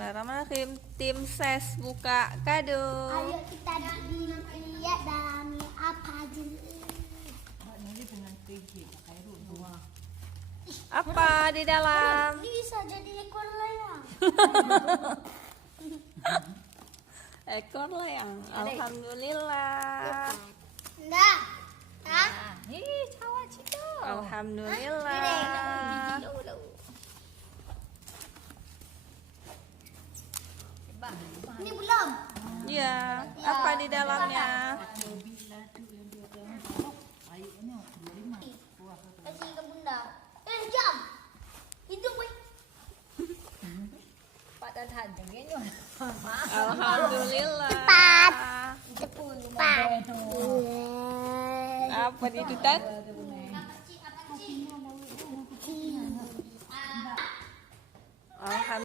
Bismillahirrahmanirrahim. Tim ses buka kado. Ayo kita lihat dalamnya apa aja. Apa di dalam? Bisa jadi ekor layang. Ekor layang. Alhamdulillah. Enggak. Hah? Alhamdulillah. Ini belum. Ya, apa di dalamnya? Kasih ke bunda. Jam. Itu boy. Alhamdulillah. Empat. Apa di tutan? Alhamdulillah.